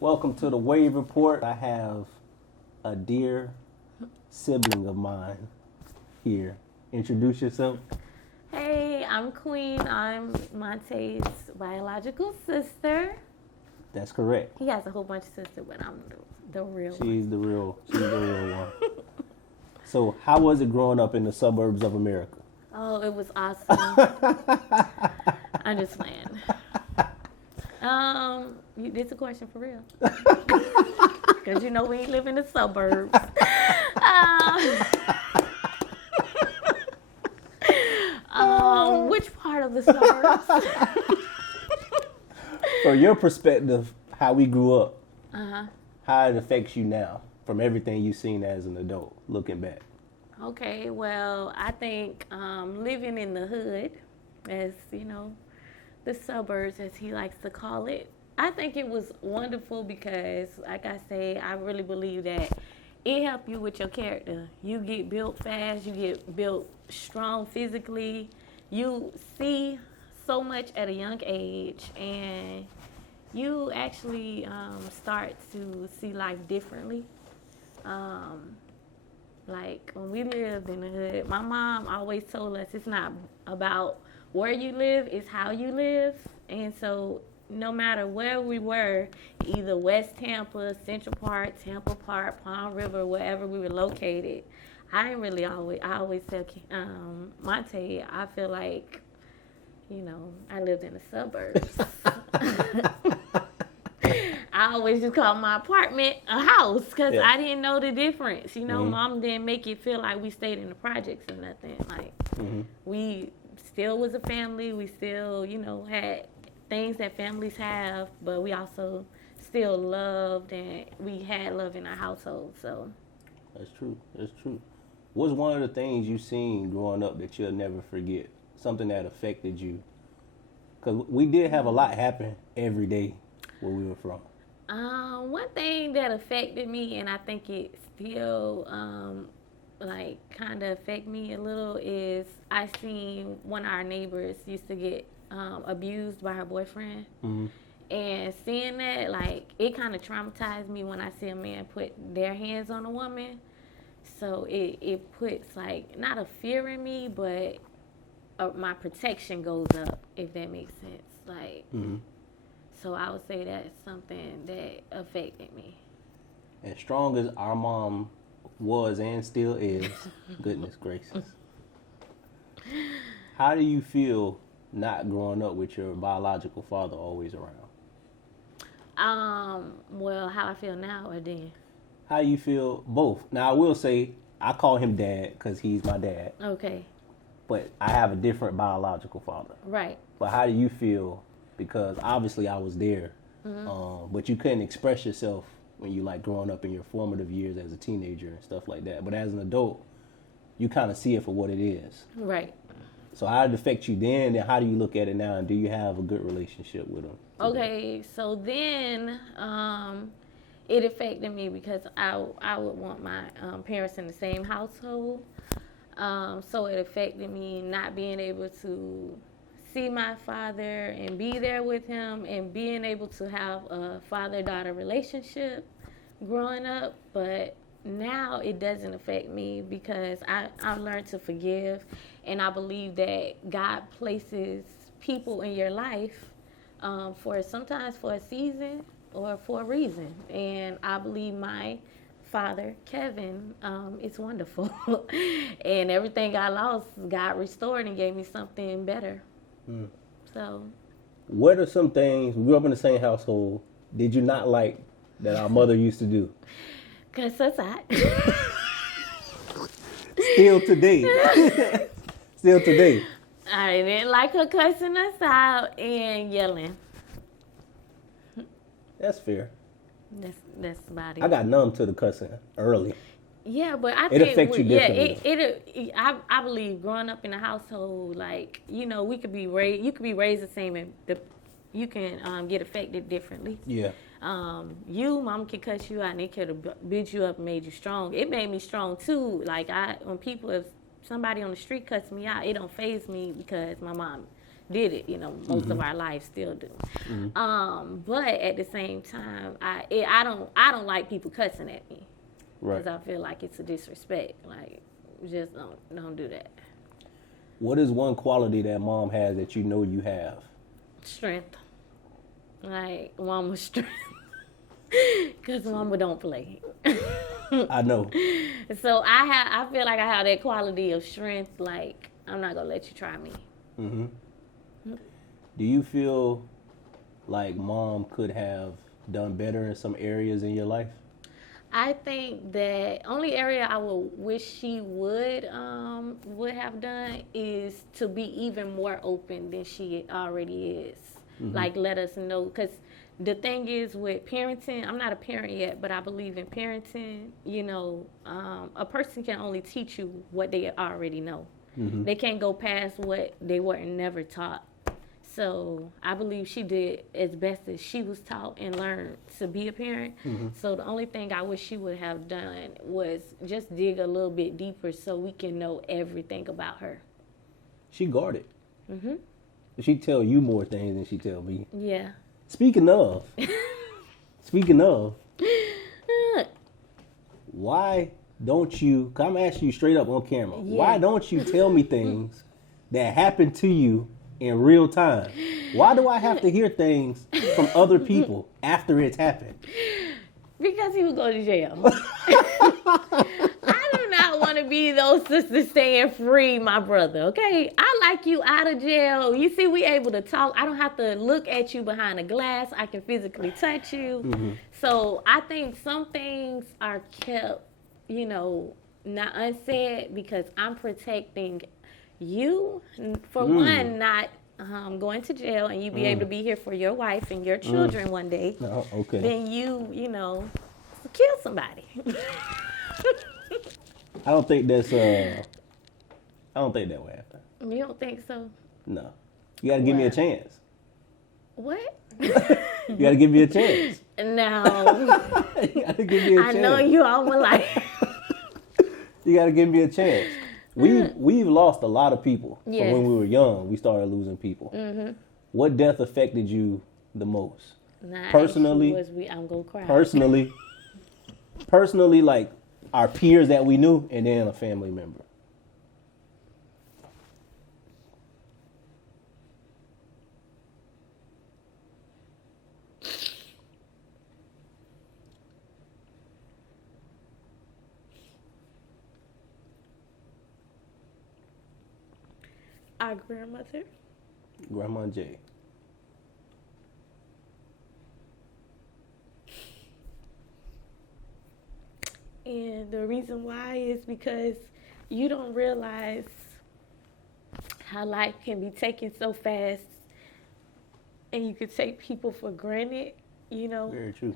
Welcome to the Wave Report. I have a dear sibling of mine here. Introduce yourself. Hey, I'm Queen. I'm Monte's biological sister. That's correct. He has a whole bunch of sisters, but I'm the real one. She's the real one. So, how was it growing up in the suburbs of America? Oh, it was awesome. I'm just playing. This a question for real. Because you know we ain't live in the suburbs. Which part of the suburbs? From your perspective, how we grew up, Uh-huh. how it affects you now from everything you've seen as an adult, looking back. Okay, well, I think living in the hood, as you know, the suburbs, as he likes to call it, I think it was wonderful because, like I say, I really believe that it helped you with your character. You get built fast, you get built strong physically, you see so much at a young age, and you actually start to see life differently. Like when we lived in the hood, my mom always told us it's not about where you live, it's how you live. And so no matter where we were, either West Tampa, Central Park, Tampa Park, Palm River, wherever we were located, I always tell Monte, I feel like, I lived in the suburbs. I always just call my apartment a house because I didn't know the difference. Mom didn't make it feel like we stayed in the projects or nothing. Like, we still was a family. We still, had things that families have, but we also still loved, and we had love in our household. So That's true. What's one of the things you seen growing up that you'll never forget? Something that affected you? Because we did have a lot happen every day where we were from. One thing that affected me, and I think it still kind of affect me a little, is I seen one of our neighbors used to get abused by her boyfriend. Mm-hmm. And seeing that, it kind of traumatized me when I see a man put their hands on a woman. So it puts, not a fear in me, but my protection goes up, if that makes sense. Mm-hmm. So I would say that's something that affected me. As strong as our mom was and still is, goodness gracious. How do you feel not growing up with your biological father always around? Well, how I feel now or then? How you feel both? Now, I will say I call him dad because he's my dad. Okay. But I have a different biological father. Right. But how do you feel? Because obviously I was there, but you couldn't express yourself when you growing up in your formative years as a teenager and stuff like that. But as an adult, you kind of see it for what it is. Right. So how did it affect you then, and how do you look at it now, and do you have a good relationship with him today? Okay, so then it affected me because I would want my parents in the same household. So it affected me not being able to see my father and be there with him, and being able to have a father-daughter relationship growing up. But now it doesn't affect me because I've learned to forgive, and I believe that God places people in your life sometimes for a season or for a reason. And I believe my father, Kevin, is wonderful. And everything I lost, God restored and gave me something better. So, what are some things, we grew up in the same household, did you not like that our mother used to do? Cuss us out. Still today. Still today. I didn't like her cussing us out and yelling. That's fair. That's about it. I got numb to the cussing early. Yeah, but I It think affects you differently. I believe growing up in a household, we could be raised. You could be raised the same, and you can get affected differently. Yeah. Mom could cuss you out, and it could have built you up and made you strong. It made me strong too. If somebody on the street cussed me out, it don't faze me because my mom did it, most of our life still do. But at the same time, I don't like people cussing at me. Right. Because I feel like it's a disrespect. Like, just don't do that. What is one quality that mom has that you know you have? Strength. Like, mama strength. Because mama don't play. I know. So I feel like I have that quality of strength. Like, I'm not going to let you try me. Do you feel like mom could have done better in some areas in your life? I think that only area I would wish she would have done is to be even more open than she already is. Like, let us know, because the thing is with parenting, I'm not a parent yet, but I believe in parenting. A person can only teach you what they already know. They can't go past what they were never taught. So I believe she did as best as she was taught and learned to be a parent. So the only thing I wish she would have done was just dig a little bit deeper so we can know everything about her. She guarded. She tell you more things than she tell me. Yeah. Speaking of, why don't you, cause I'm asking you straight up on camera, why don't you tell me things that happened to you in real time? Why do I have to hear things from other people after it's happened? Because he would go to jail. I do not want to be those sisters staying free, my brother, okay? I like you out of jail. You see, we able to talk. I don't have to look at you behind a glass. I can physically touch you. So I think some things are kept, not unsaid because I'm protecting you. For one, not going to jail, and you be able to be here for your wife and your children one day. Oh, okay. Then you kill somebody. I don't think that would happen. You don't think so? No. You gotta give me a chance. What? You gotta give me a chance. No. You gotta give me a chance. I know you all my life. You gotta give me a chance. We've lost a lot of people. From when we were young, we started losing people. What death affected you the most? Personally, I'm gonna cry. Personally, like our peers that we knew, and then a family member. Our grandmother. Grandma J. And the reason why is because you don't realize how life can be taken so fast, and you could take people for granted, Very true.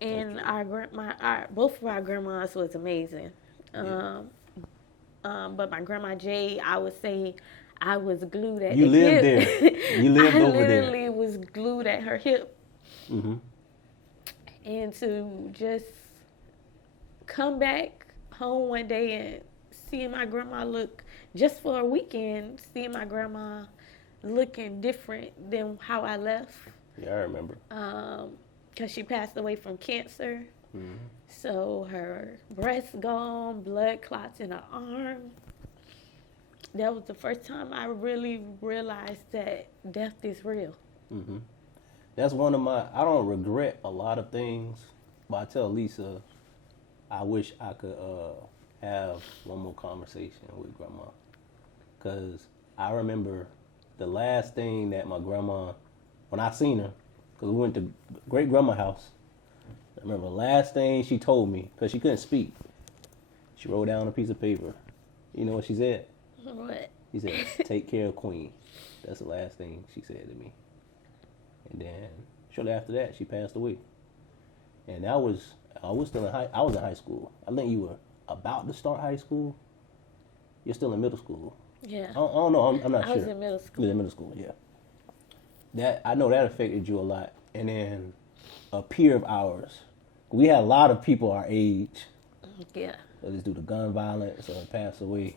And both of our grandmas was amazing. But my grandma J, I would say I was glued at you the lived hip. there. You lived over there. I literally was glued at her hip. And to just come back home one day and seeing my grandma look, just for a weekend, seeing my grandma looking different than how I left. Yeah, I remember. Because she passed away from cancer. So her breast gone, blood clots in her arm. That was the first time I really realized that death is real. That's one of I don't regret a lot of things, but I tell Lisa, I wish I could have one more conversation with Grandma. Because I remember the last thing that my grandma, when I seen her, because we went to great grandma's house, I remember the last thing she told me, because she couldn't speak, she wrote down a piece of paper. You know what she said? What? She said, "Take care of Queen." That's the last thing she said to me. And then shortly after that, she passed away. And I was still in high school. I think you were about to start high school. You're still in middle school. Yeah. I don't know. I'm not sure. I was in middle school. You was in middle school, yeah. That I know that affected you a lot. And then a peer of ours. We had a lot of people our age. Yeah. That is due to gun violence or passed away.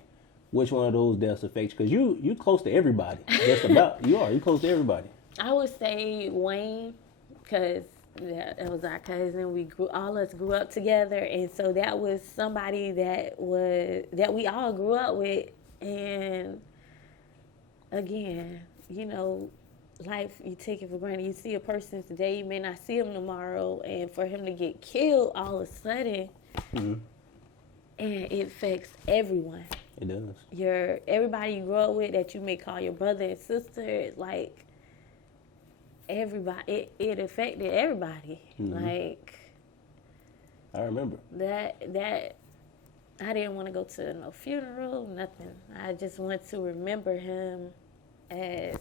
Which one of those deaths affects you? Because you close to everybody. Just about. You close to everybody. I would say Wayne, because that was our cousin. All us grew up together, and so that was somebody that we all grew up with. And again, life, you take it for granted. You see a person today, you may not see him tomorrow, and for him to get killed all of a sudden, and it affects everyone. It does. Everybody you grow up with that you may call your brother and sister, like everybody, it affected everybody. Like I remember that I didn't want to go to no funeral, nothing. I just want to remember him as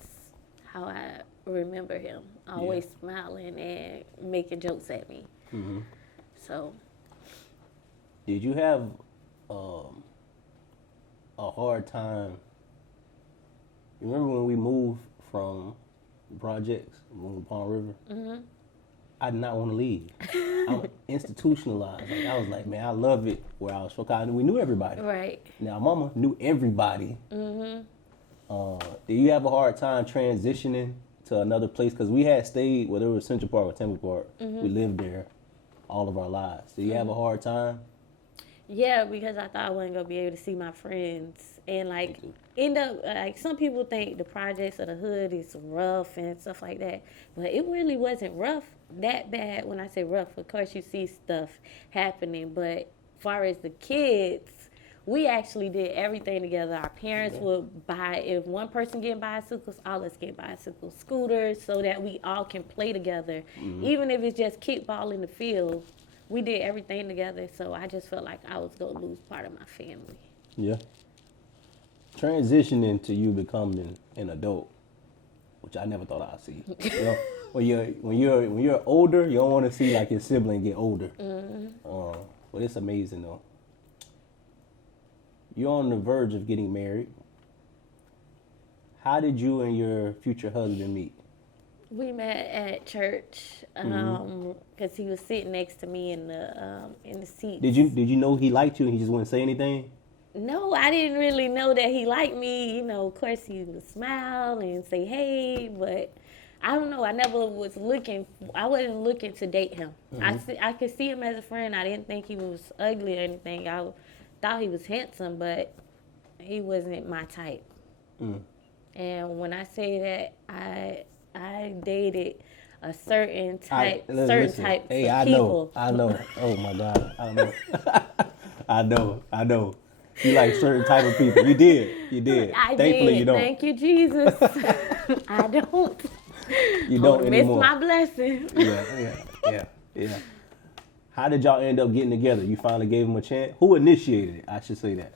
how I remember him, always smiling and making jokes at me. So, did you have a hard time? You remember when we moved from projects, moved to Palm River? I did not want to leave. I'm institutionalized. Like, I was like, man, I love it where I was from. We knew everybody. Right. Now, Mama knew everybody. Did you have a hard time transitioning to another place? Because we had stayed, whether it was Central Park or Temple Park, we lived there all of our lives. Did you have a hard time? Yeah, because I thought I wasn't going to be able to see my friends. And, end up, some people think the projects of the hood is rough and stuff like that. But it really wasn't rough that bad. When I say rough, of course you see stuff happening. But as far as the kids, we actually did everything together. Our parents would buy, if one person get bicycles, all us get bicycles, scooters, so that we all can play together. Even if it's just kickball in the field, we did everything together. So I just felt like I was going to lose part of my family. Yeah. Transitioning to you becoming an adult, which I never thought I'd see. When you're older, you don't want to see like your sibling get older. But it's amazing though. You're on the verge of getting married. How did you and your future husband meet? We met at church because he was sitting next to me in the seat. Did you know he liked you and he just wouldn't say anything? No, I didn't really know that he liked me. Of course he would smile and say hey, but I don't know. I never was looking. I wasn't looking to date him. I could see him as a friend. I didn't think he was ugly or anything. I thought he was handsome, but he wasn't my type. And when I say that, I dated a certain type of people. I know. Oh my God, I know. I know. You like certain type of people. You did. Thankfully, you don't. Thank you, Jesus. I don't. You don't anymore. Miss my blessing. Yeah. How did y'all end up getting together? You finally gave him a chance? Who initiated it? I should say that.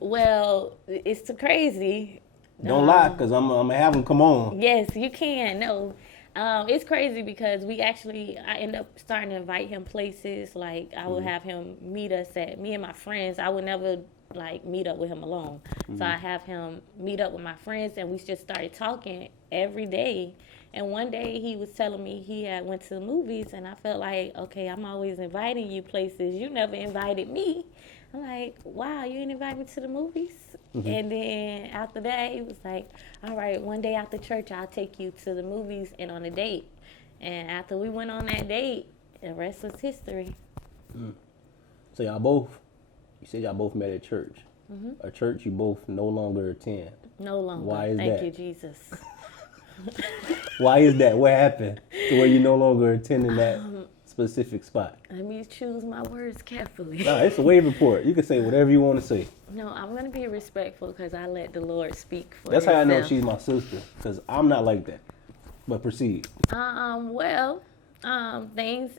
Well, it's too crazy. Don't lie, because I'm going to have him come on. Yes, you can. No. It's crazy because I end up starting to invite him places. Like, I would have him meet us me and my friends. I would never, meet up with him alone. So I have him meet up with my friends, and we just started talking every day. And one day he was telling me he had went to the movies, and I felt like, okay, I'm always inviting you places. You never invited me. I'm like, wow, you didn't invite me to the movies? And then after that, he was like, all right, one day after church, I'll take you to the movies and on a date. And after we went on that date, the rest was history. So you said y'all both met at church. A church you both no longer attend. No longer. Why is that? Thank you, Jesus. Why is that? What happened to where you no longer attending that specific spot? Let me choose my words carefully. No, it's a wave report. You can say whatever you want to say. No, I'm going to be respectful because I let the Lord speak for That's himself. how I know she's my sister, because I'm not like that. But proceed. Things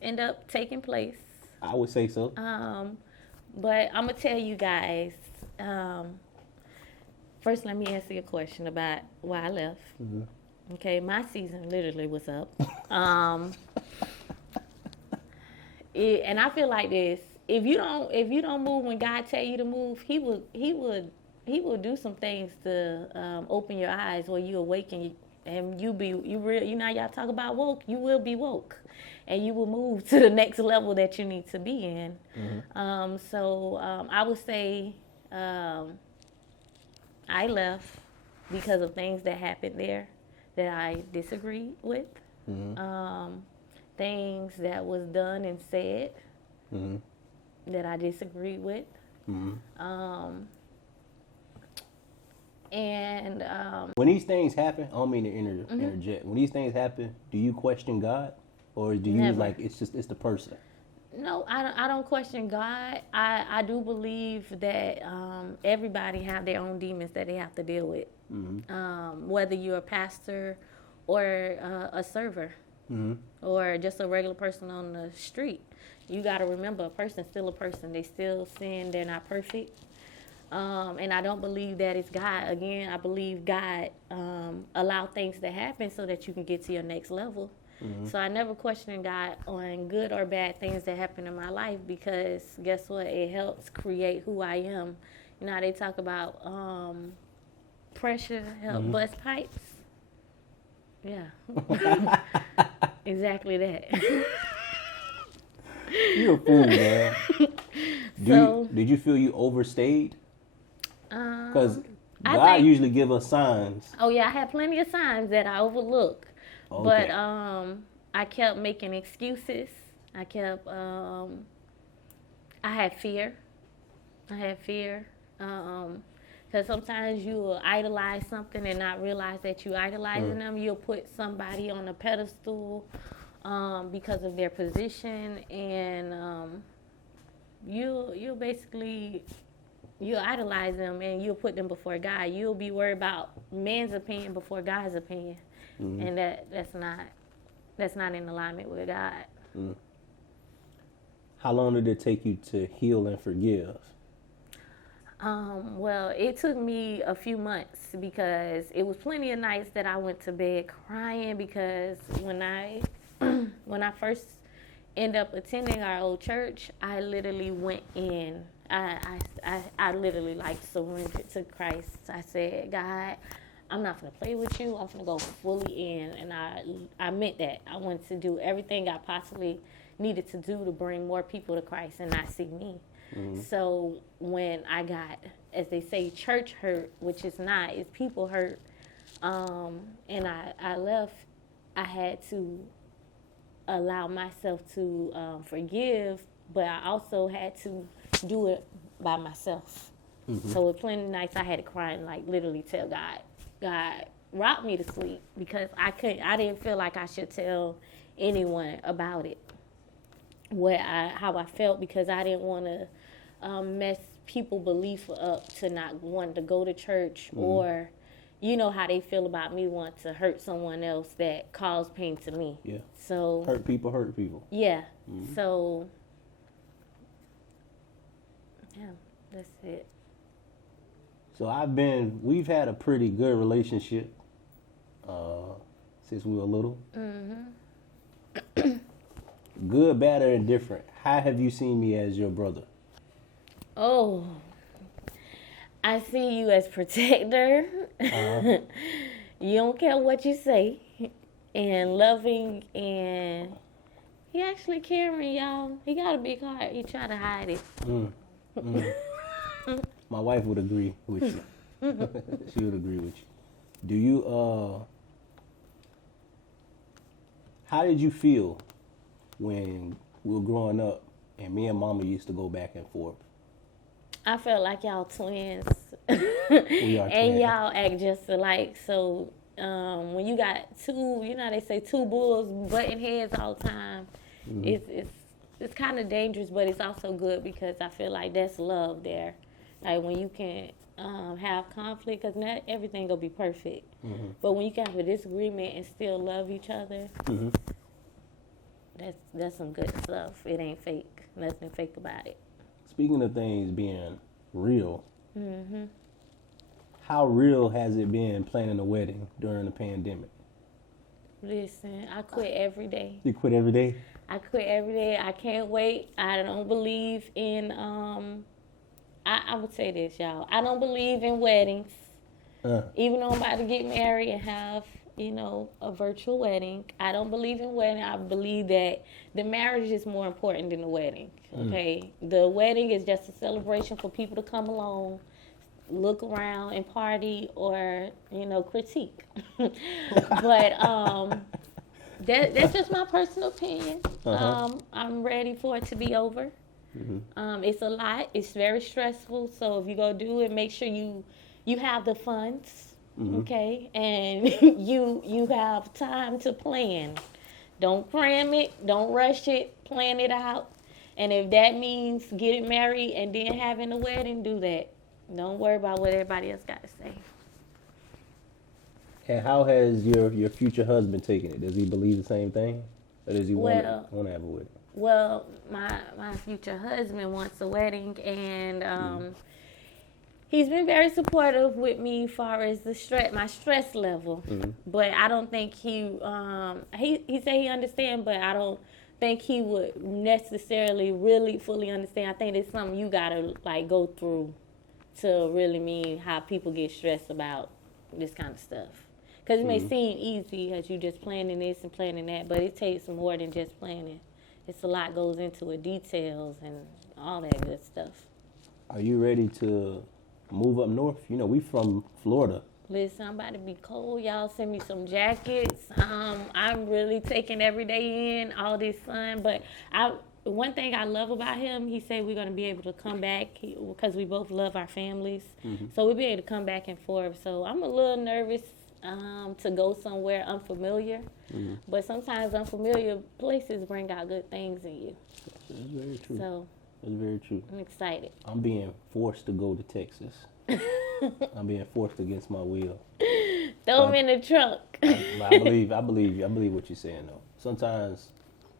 end up taking place. I would say so. But I'm going to tell you guys, first let me answer your question about why I left. Okay, my season literally was up. And I feel like this: if you don't move when God tell you to move, He will do some things to open your eyes, or you awaken, and y'all talk about woke. You will be woke, and you will move to the next level that you need to be in. I would say I left because of things that happened there that I disagreed with. Things that was done and said that I disagreed with. And when these things happen, I don't mean to interject. When these things happen, do you question God, or do you Never. like it's the person? No, I don't question God. I do believe that everybody have their own demons that they have to deal with. Whether you're a pastor or a server or just a regular person on the street, you got to remember a person's still a person. They still sin. They're not perfect. And I don't believe that it's God. Again, I believe God allow things to happen so that you can get to your next level. So I never question God on good or bad things that happen in my life, because guess what? It helps create who I am. You know how they talk about pressure help bust pipes? Yeah. Exactly that. You're a fool, man. Did you feel you overstayed? Because God usually give us signs. Oh yeah, I had plenty of signs that I overlooked. Okay. But I kept making excuses. I kept, I had fear. Because sometimes you will idolize something and not realize that you idolizing them. You'll put somebody on a pedestal because of their position, and you'll basically, you'll idolize them and you'll put them before God. You'll be worried about man's opinion before God's opinion. And that's not in alignment with God. How long did it take you to heal and forgive? Well, it took me a few months, because it was plenty of nights that I went to bed crying, because when I first ended up attending our old church, I literally went in. I literally like surrendered to Christ. I said, God, I'm not going to play with you. I'm going to go fully in. And I meant that. I wanted to do everything I possibly needed to do to bring more people to Christ and not see me. So when I got, as they say, church hurt, which is not, it's people hurt, and I left, I had to allow myself to forgive, but I also had to do it by myself. So with plenty of nights I had to cry and like literally tell God rocked me to sleep, because I didn't feel like I should tell anyone about it, how I felt, because I didn't want to mess people belief up to not want to go to church, or you know how they feel about me want to hurt someone else that caused pain to me. Yeah. So hurt people. Yeah. So yeah, that's it. So we've had a pretty good relationship since we were little. Good, bad, or indifferent. How have you seen me as your brother? Oh, I see you as protector. You don't care what you say, and loving, and he actually caring, y'all. He got a big heart. He try to hide it. My wife would agree with you. She would agree with you. Do you, how did you feel when we were growing up and me and Mama used to go back and forth? I felt like y'all twins. We are and twins. y'all act just alike. So when you got two, you know they say two bulls butting heads all the time, it's kind of dangerous, but it's also good, because I feel like that's love there. Like when you can have conflict, because not everything gonna be perfect. But when you can have a disagreement and still love each other, that's some good stuff. It ain't fake. Nothing fake about it. Speaking of things being real, how real has it been planning a wedding during the pandemic? Listen, I quit every day. You quit every day? I quit every day. I can't wait. I don't believe in, I would say this, y'all. I don't believe in weddings. Even though I'm about to get married and have, a virtual wedding, I don't believe in wedding. I believe that the marriage is more important than the wedding, okay? The wedding is just a celebration for people to come along, look around and party or, critique. But that's just my personal opinion. I'm ready for it to be over. It's a lot. It's very stressful. So if you go do it, make sure you have the funds, okay, and you have time to plan. Don't cram it. Don't rush it. Plan it out. And if that means getting married and then having a wedding, do that. Don't worry about what everybody else got to say. And how has your future husband taken it? Does he believe the same thing, or does he want to have a wedding? Well, my future husband wants a wedding, and he's been very supportive with me as far as my stress level. But I don't think he said he understands, but I don't think he would necessarily really fully understand. I think it's something you gotta like go through to really mean how people get stressed about this kind of stuff. Because it may seem easy as you just planning this and planning that, but it takes more than just planning. It's a lot goes into it, details and all that good stuff. Are you ready to move up north? We from Florida. Listen, I'm about to be cold. Y'all send me some jackets. I'm really taking every day in all this sun. But one thing I love about him, he said we're going to be able to come back because we both love our families. So we'll be able to come back and forth. So I'm a little nervous to go somewhere unfamiliar. But sometimes unfamiliar places bring out good things in you. That's very true. So that's very true. I'm excited. I'm being forced to go to Texas. I'm being forced against my will. Throw him in the trunk. I believe what you're saying though. Sometimes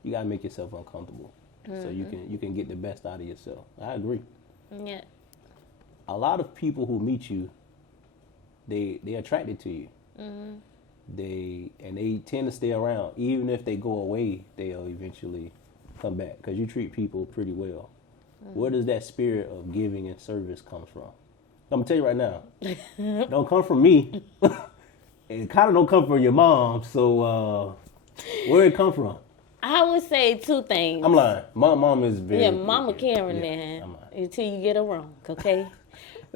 you gotta make yourself uncomfortable so you can get the best out of yourself. I agree. Yeah. A lot of people who meet you, they're attracted to you. They tend to stay around. Even if they go away, they'll eventually come back because you treat people pretty well. Where does that spirit of giving and service come from? I'm gonna tell you right now, don't come from me. It kind of don't come from your mom. So where it come from? I would say two things. I'm lying. My mom is very Mama Karen, man. Until you get it wrong, okay?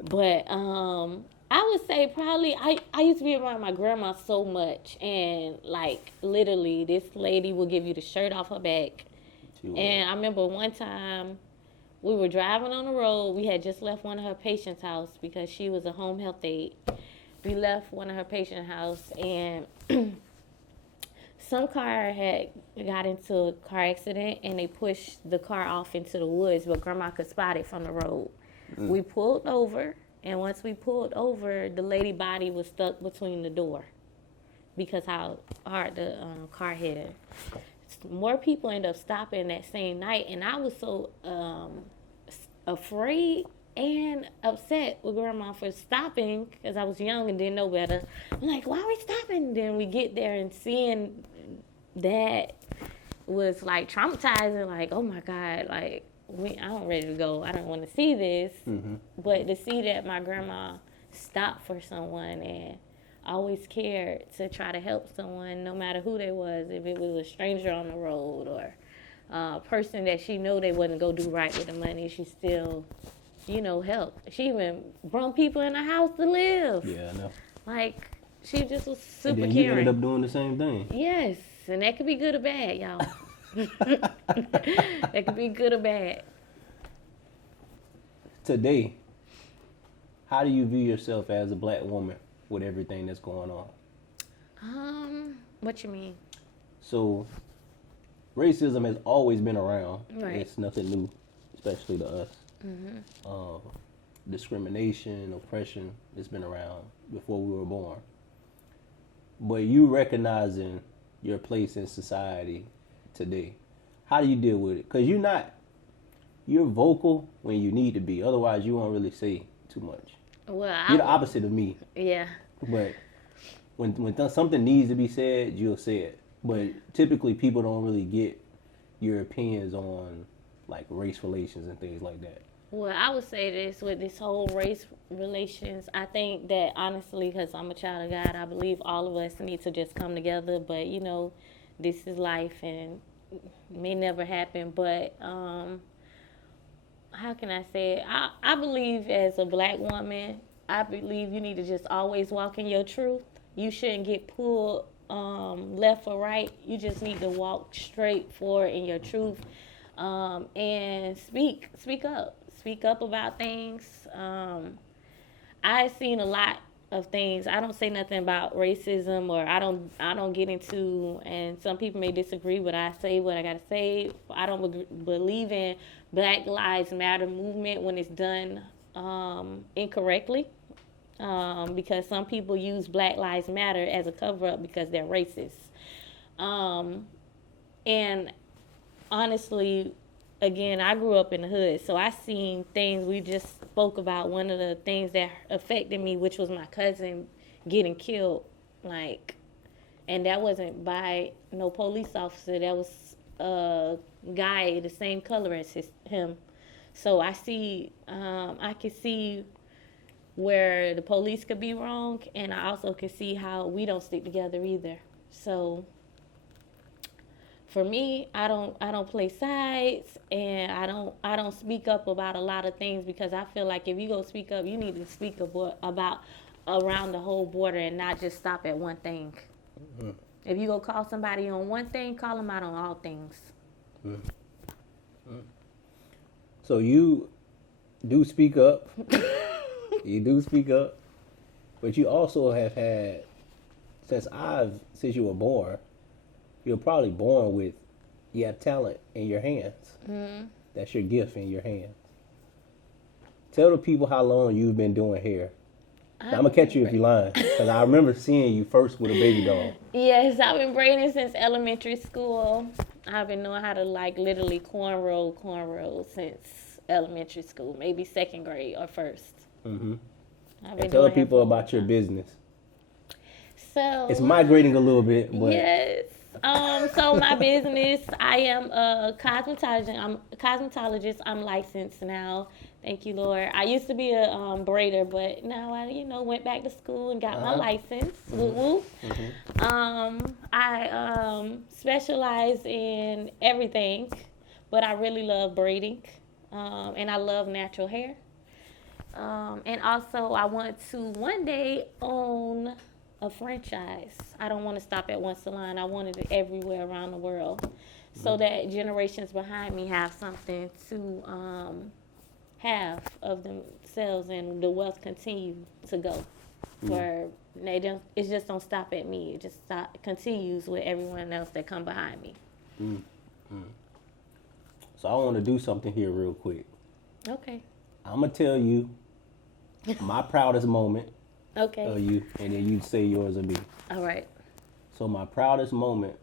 But I would say probably I used to be around my grandma so much, and like literally this lady will give you the shirt off her back. And I remember one time we were driving on the road. We had just left one of her patients' house because she was a home health aide. We left one of her patient's house, and some car had got into a car accident, and they pushed the car off into the woods, but Grandma could spot it from the road. We pulled over, and once we pulled over, the lady body was stuck between the door because how hard the car hit her. More people ended up stopping that same night, and I was so afraid and upset with Grandma for stopping because I was young and didn't know better. I'm like, why are we stopping? Then we get there and seeing that was like traumatizing. Like, oh my God, like I'm ready to go. I don't want to see this, but to see that my grandma stopped for someone and always cared to try to help someone, no matter who they was, if it was a stranger on the road or a person that she knew they wouldn't go do right with the money, she still, helped. She even brought people in the house to live. Yeah, I know. Like, she just was super caring. And then you ended up doing the same thing. Yes, and that could be good or bad, y'all. That could be good or bad. Today, how do you view yourself as a black woman with everything that's going on? What you mean? So, racism has always been around. Right. It's nothing new, especially to us. Discrimination, oppression, it's been around before we were born. But you recognizing your place in society today, how do you deal with it? Because you're vocal when you need to be. Otherwise, you won't really say too much. Well, you're the opposite of me. Yeah. But when something needs to be said, you'll say it. But typically, people don't really get your opinions on like race relations and things like that. Well, I would say this with this whole race relations. I think that honestly, because I'm a child of God, I believe all of us need to just come together. But this is life and it may never happen. But how can I say it? I believe as a black woman, I believe you need to just always walk in your truth. You shouldn't get pulled left or right. You just need to walk straight forward in your truth, and speak up about things. I've seen a lot of things. I don't say nothing about racism, or I don't get into, and some people may disagree, but I say what I gotta say. I don't believe in Black Lives Matter movement when it's done incorrectly. Because some people use Black Lives Matter as a cover up because they're racist. And honestly, again, I grew up in the hood, so I seen things we just spoke about. One of the things that affected me, which was my cousin getting killed, like, and that wasn't by no police officer. That was a guy the same color as him. So I can see where the police could be wrong, and I also can see how we don't stick together either. So for me, I don't play sides, and I don't speak up about a lot of things, because I feel like if you go speak up, you need to speak about around the whole border and not just stop at one thing. Mm-hmm. If you go call somebody on one thing, call them out on all things. Mm-hmm. Mm-hmm. So you do speak up. You do speak up, but you also have had, since you were born, you're probably born with, you have talent in your hands. Mm-hmm. That's your gift in your hands. Tell the people how long you've been doing hair. Now, I'm gonna catch you if you're lying, because I remember seeing you first with a baby doll. Yes, I've been braiding since elementary school. I've been knowing how to literally cornrow since elementary school, maybe second grade or first. Mm-hmm. And tell people about your business. So it's migrating a little bit, but yes. So my business, I am a cosmetologist. I'm licensed now. Thank you, Lord. I used to be a braider, but now I, went back to school and got my license. Mm-hmm. Woo woo. Mm-hmm. I specialize in everything, but I really love braiding, and I love natural hair. And also, I want to one day own a franchise. I don't want to stop at one salon. I want it everywhere around the world, so that generations behind me have something to have of themselves, and the wealth continue to go. Where it just don't stop at me. It just continues with everyone else that come behind me. So I want to do something here real quick. Okay. I'm gonna tell you my proudest moment. Okay. Of you, and then you say yours or me. All right. So my proudest moment.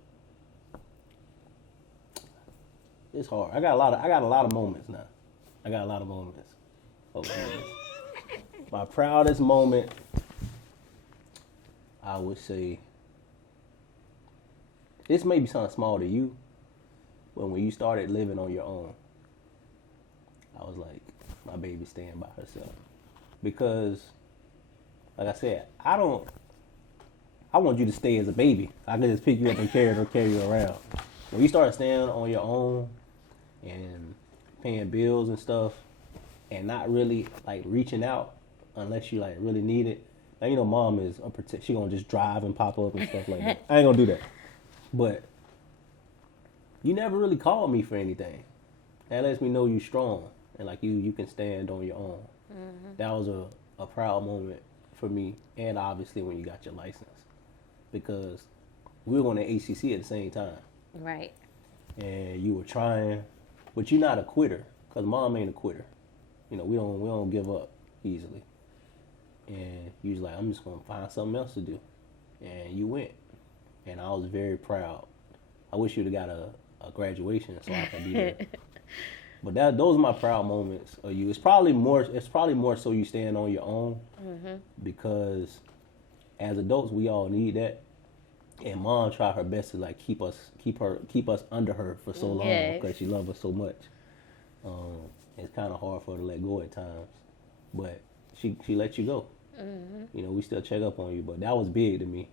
It's hard. I got a lot of moments now. I got a lot of moments. My proudest moment, I would say, this may be something small to you, but when you started living on your own, I was like, my baby staying by herself. Because, like I said, I want you to stay as a baby. I can just pick you up and carry you around. When you start staying on your own and paying bills and stuff, and not really reaching out unless you really need it. Now, mom is she gonna just drive and pop up and stuff like that. I ain't gonna do that. But you never really called me for anything. That lets me know you're strong and you can stand on your own. Mm-hmm. That was a proud moment for me, and obviously when you got your license, because we were going to ACC at the same time. Right. And you were trying, but you're not a quitter, because mom ain't a quitter. We don't give up easily. And you was like, I'm just going to find something else to do. And you went. And I was very proud. I wish you'd have got a graduation so I could be there. But those are my proud moments of you. It's probably more so you staying on your own, mm-hmm. because as adults we all need that. And mom tried her best to keep us under her for so long, because she loved us so much. It's kind of hard for her to let go at times, but she let you go. Mm-hmm. We still check up on you, but that was big to me.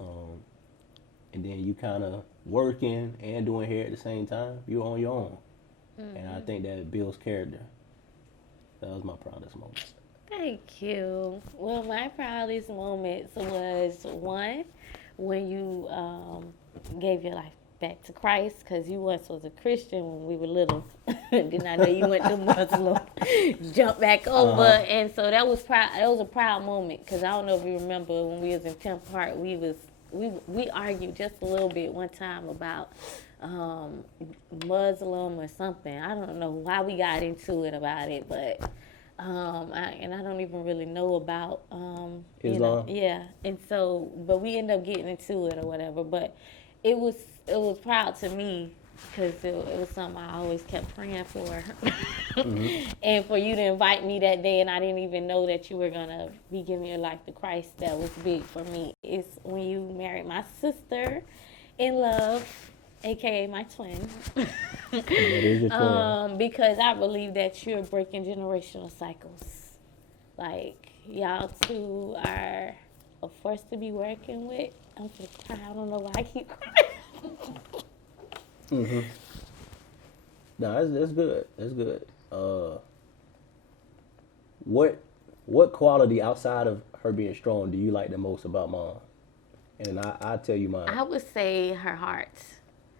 And then you kind of working and doing hair at the same time. You're on your own. Mm-hmm. And I think that builds character. That was my proudest moment. Thank you. Well, my proudest moments was one when you gave your life back to Christ, because you once was a Christian when we were little. Then I know you went to Muslim, jump back over, and so that was proud. That was a proud moment, because I don't know if you remember when we was in 10th Part, we argued just a little bit one time about Muslim or something. I don't know why we got into it about it, but I don't even really know about Islam. Yeah, and so, but we ended up getting into it or whatever. But it was proud to me, because it was something I always kept praying for. And for you to invite me that day, and I didn't even know that you were gonna be giving your life to Christ, that was big for me. It's when you married my sister in love, aka my twin. That is your twin. Because I believe that you're breaking generational cycles. Like, y'all two are a force to be working with. I'm gonna cry. I don't know why I keep crying. No, that's good. That's good. What quality outside of her being strong do you like the most about Mom? And I'll tell you mine. I would say her heart.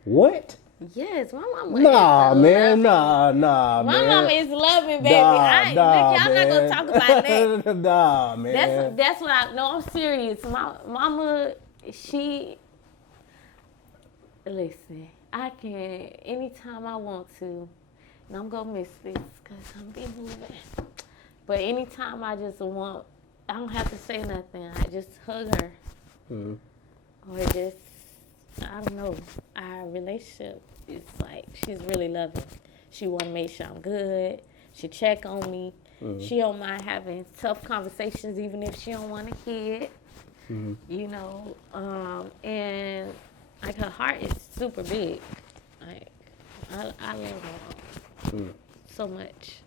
What? Yes, my mama Nah, is man. loving. Nah, My man. mama is loving, baby. Nah, Look, y'all not gonna talk about that. Nah, man. That's what I know. I'm serious. My mama, listen. I can anytime I want to, and I'm gonna miss this because I'm be moving. But anytime I just want, I don't have to say nothing. I just hug her, or just, I don't know. Our relationship is like, she's really loving. She want to make sure I'm good. She check on me. She don't mind having tough conversations, even if she don't want a kid. You know, and like her heart is super big. Like, I love her so much.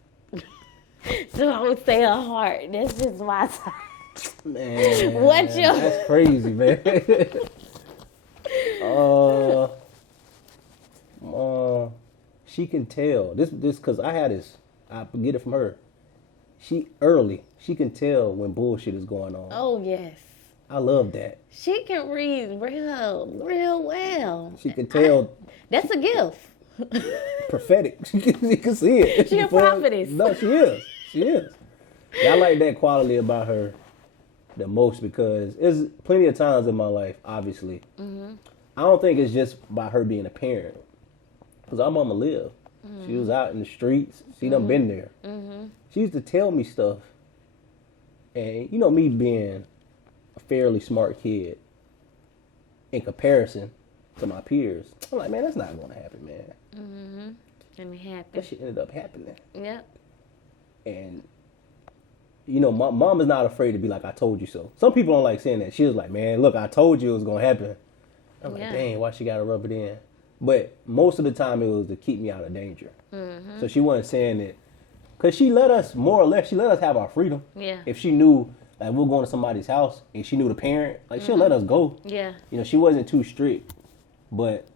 So I would say her heart. That's just my side. Man, What's your? that's crazy, man. She can tell this because I get it from her. She can tell when bullshit is going on. Oh yes. I love that. She can read real well. She can tell. That's a gift. Prophetic. You can see it. She a prophetess. No, she is. She is. Yeah, I like that quality about her the most, because there's plenty of times in my life, obviously. I don't think it's just by her being a parent, because our mama lived. She was out in the streets. She done been there. She used to tell me stuff, and you know, me being a fairly smart kid in comparison to my peers, I'm like, man, that's not going to happen, man. And it happened. That shit ended up happening. Yep. And you know, my mom is not afraid to be like, I told you so. Some people don't like saying that. She was like, man, look, I told you it was going to happen. I'm like, dang, why she got to rub it in? But most of the time it was to keep me out of danger. So she wasn't saying it. Because she let us have our freedom. Yeah. If she knew, like, we're going to somebody's house and she knew the parent, like, she'll let us go. Yeah. You know, she wasn't too strict. But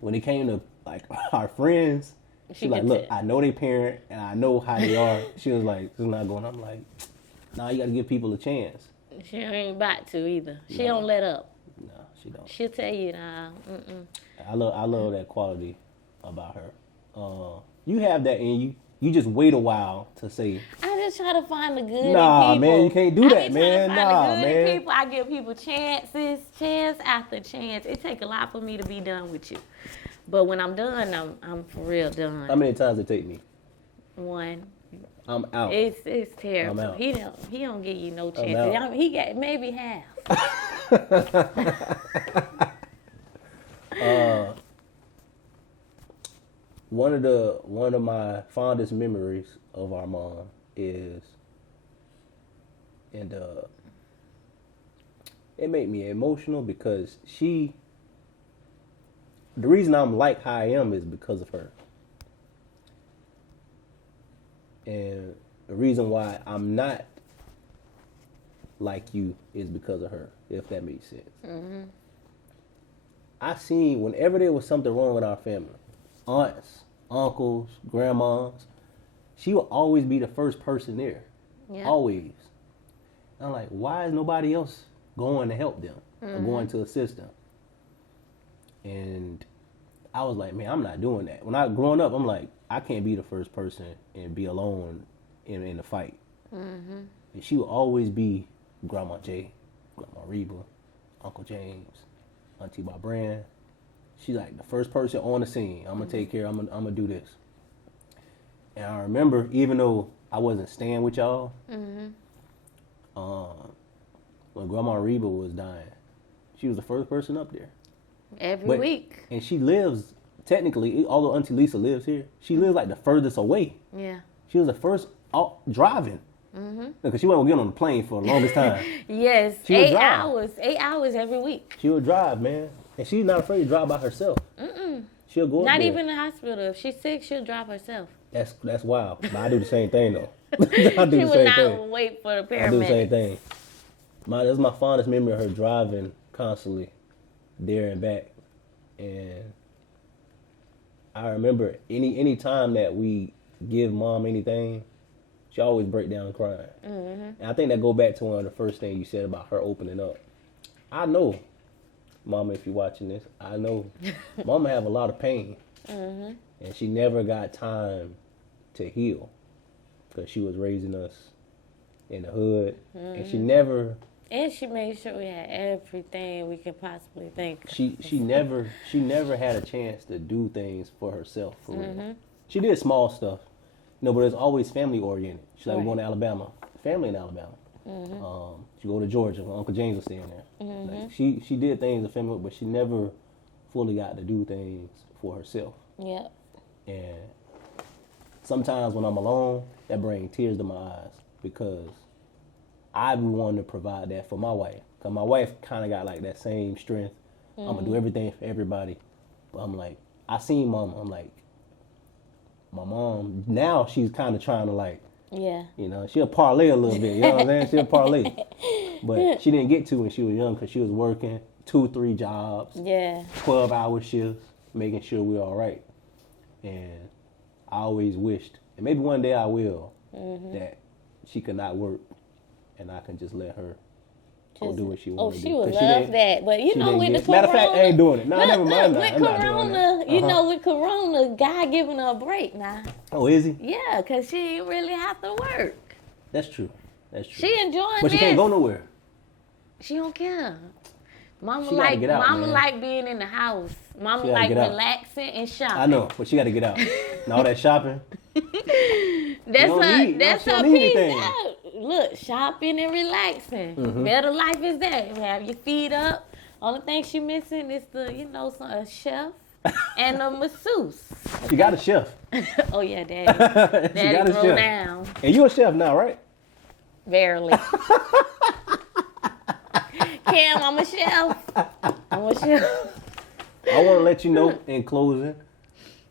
when it came to, like, our friends, she like, look, I know they parent and I know how they are. She was like, it's not going. I'm like, nah, you got to give people a chance. She ain't about to either. She don't let up. No, she don't. She'll tell you, nah. I love that quality about her. You have that in you. You just wait a while to say. I just try to find the good in people. Nah, man, you can't do that, man. Nah, man. People. I give people chances, chance after chance. It take a lot for me to be done with you. But when I'm done, I'm for real done. How many times it take me? One. I'm out. It's terrible. I'm out. He don't give you no chances. He got maybe half. One of my fondest memories of our mom is, and it made me emotional because the reason I'm like how I am is because of her. And the reason why I'm not like you is because of her, if that makes sense. I seen whenever there was something wrong with our family, aunts, uncles, grandmas, she would always be the first person there. Yeah. Always. I'm like, why is nobody else going to help them or going to assist them? And I was like, man, I'm not doing that. When I growing up, I'm like, I can't be the first person and be alone in the fight. And she would always be Grandma J, Grandma Reba, Uncle James, Auntie Barbran. She's like the first person on the scene. I'm gonna take care. I'm gonna do this. And I remember, even though I wasn't staying with y'all, when Grandma Reba was dying, she was the first person up there. Every week. And she lives, technically, although Auntie Lisa lives here, she lives like the furthest away. Yeah. She was the first out driving. Because she wasn't getting on the plane for the longest time. Yes. She would 8 drive. hours. 8 hours every week. She would drive, man. And she's not afraid to drive by herself. She'll go up Not there. even in the hospital. If she's sick, she'll drive herself. That's wild. But I do the same thing, though. I do She the would same not thing. wait for the paramedics. I do the same thing. That's my fondest memory of her driving constantly there and back. And I remember any time that we give Mom anything, she always break down crying. And I think that go back to one of the first things you said about her opening up. I know, Mama, if you're watching this, I know Mama have a lot of pain. And she never got time to heal because she was raising us in the hood. And she never... And she made sure we had everything we could possibly think. She never had a chance to do things for herself, for real. She did small stuff, but it's always family oriented. She's like, we're going to Alabama, family in Alabama. She go to Georgia, Uncle James was staying there. Like, she did things in family, but she never fully got to do things for herself. Yep. And sometimes when I'm alone, that brings tears to my eyes because I want to provide that for my wife. Because my wife kind of got like that same strength. I'm going to do everything for everybody. But I'm like, I seen Mama. I'm like, my mom, now she's kind of trying to like, she'll parlay a little bit. You know what I'm saying? She'll parlay. But she didn't get to when she was young because she was working 2-3 jobs. 12-hour shifts, making sure we're all right. And I always wished, and maybe one day I will, that she could not work. And I can just let her go do what she wants to do. Oh, she would love that. But with the Corona... Matter of fact, I ain't doing it. No, never mind. With Corona, with Corona, God giving her a break now. Oh, is he? Yeah, because she didn't really have to work. That's true. She enjoying But she can't go nowhere. She don't care. Mama she like get out, Mama man. like being in the house. Mama like relaxing and shopping. I know, but she got to get out. And all that shopping. That's her piece. Look, shopping and relaxing. Better life is that. Have your feet up. Only thing she missing is a chef and a masseuse. She got a chef. Oh yeah, Daddy. Daddy throw down. And you a chef now, right? Barely. Cam, I'm a chef. I'm a chef. I want to let you know in closing,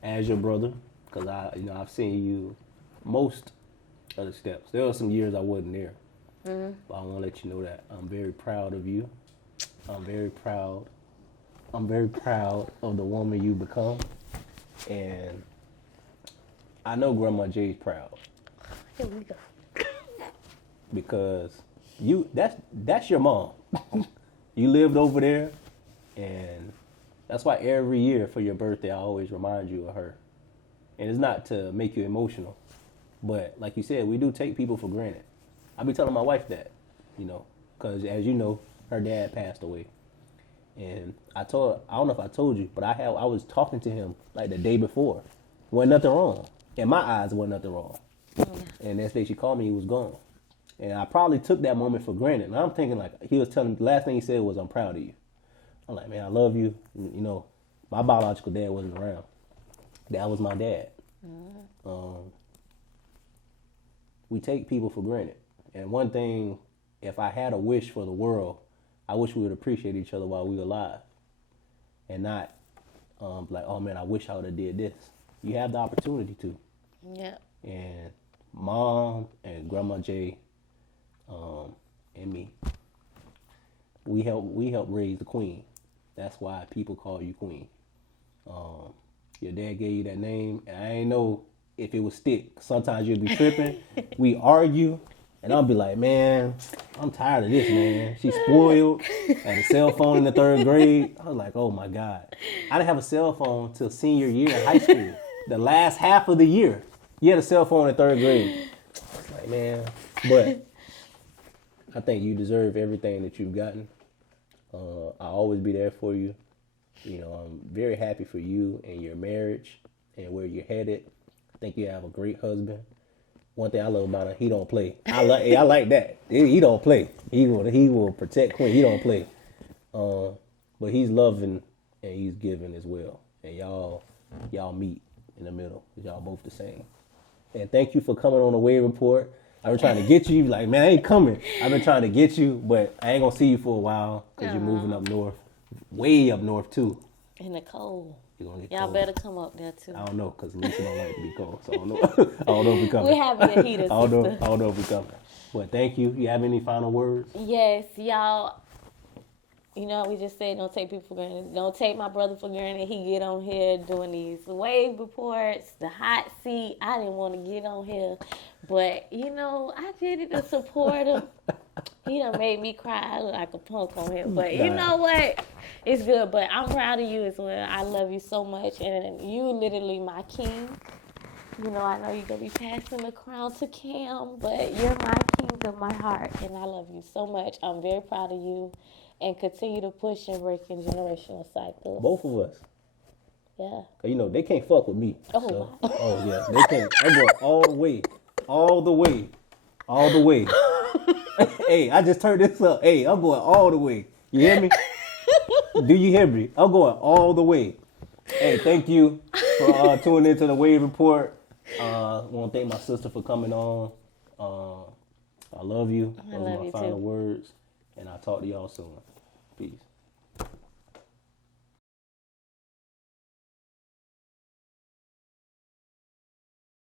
as your brother, because I've seen you most of the steps. There were some years I wasn't there, but I want to let you know that I'm very proud of you. I'm very proud of the woman you become, and I know Grandma J's proud. Here we go. Because that's your mom. You lived over there, and that's why every year for your birthday I always remind you of her. And it's not to make you emotional, but like you said, we do take people for granted. I be telling my wife that, because as you know, her dad passed away. And I don't know if I told you, but I was talking to him like the day before. Wasn't nothing wrong. In my eyes, wasn't nothing wrong. And next day she called me, he was gone. And I probably took that moment for granted. And I'm thinking like, he was telling, the last thing he said was, I'm proud of you. I'm like, man, I love you. My biological dad wasn't around. That was my dad. We take people for granted. And one thing, if I had a wish for the world, I wish we would appreciate each other while we were alive. And not like, oh man, I wish I would have did this. You have the opportunity to. Yeah. And Mom and Grandma J, and me, we help raise the queen. That's why people call you queen. Your dad gave you that name, and I ain't know if it would stick. Sometimes you'll be tripping. We argue, And I'll be like, man, I'm tired of this, man. She's spoiled. Had a cell phone in the 3rd grade. I was like, oh my God. I didn't have a cell phone till senior year in high school. The last half of the year, you had a cell phone in 3rd grade. I was like, man. But I think you deserve everything that you've gotten. I'll always be there for you. You know, I'm very happy for you and your marriage and where you're headed. I think you have a great husband. One thing I love about him, he don't play. I like that. He don't play. He will protect Quinn. He don't play. But he's loving and he's giving as well. And y'all meet in the middle. Y'all both the same. And thank you for coming on the Wave Report. I've been trying to get you. Like, man, I ain't coming. I've been trying to get you, but I ain't gonna see you for a while because you're moving up north, way up north too. In the cold. You're gonna get Y'all cold. better come up there too. I don't know because Lisa don't like to be cold, so I don't know. I don't know if we coming. We have your heater, I don't know if we coming. But thank you. You have any final words? Yes, y'all. You know, we just said don't take people for granted. Don't take my brother for granted. He get on here doing these wave reports, the hot seat. I didn't want to get on here, but you know, I did it to support him. He done made me cry. I look like a punk on here, but you know what? It's good. But I'm proud of you as well. I love you so much, and you literally my king. You know, I know you're gonna be passing the crown to Cam, but you're my king of my heart, and I love you so much. I'm very proud of you. And continue to push and break in generational cycles. Both of us. Yeah. Cause you know they can't fuck with me. Oh, so, wow. Oh yeah, they can't. I'm going all the way, all the way, all the way. Hey, I just turned this up. Hey, I'm going all the way. You hear me? Do you hear me? I'm going all the way. Hey, thank you for tuning into the Wave Report. I want to thank my sister for coming on. I love you. I love my you final too. words. And I'll talk to y'all soon. Peace.